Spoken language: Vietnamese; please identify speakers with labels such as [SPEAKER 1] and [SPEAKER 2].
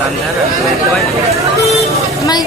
[SPEAKER 1] Xanh hết rồi, mày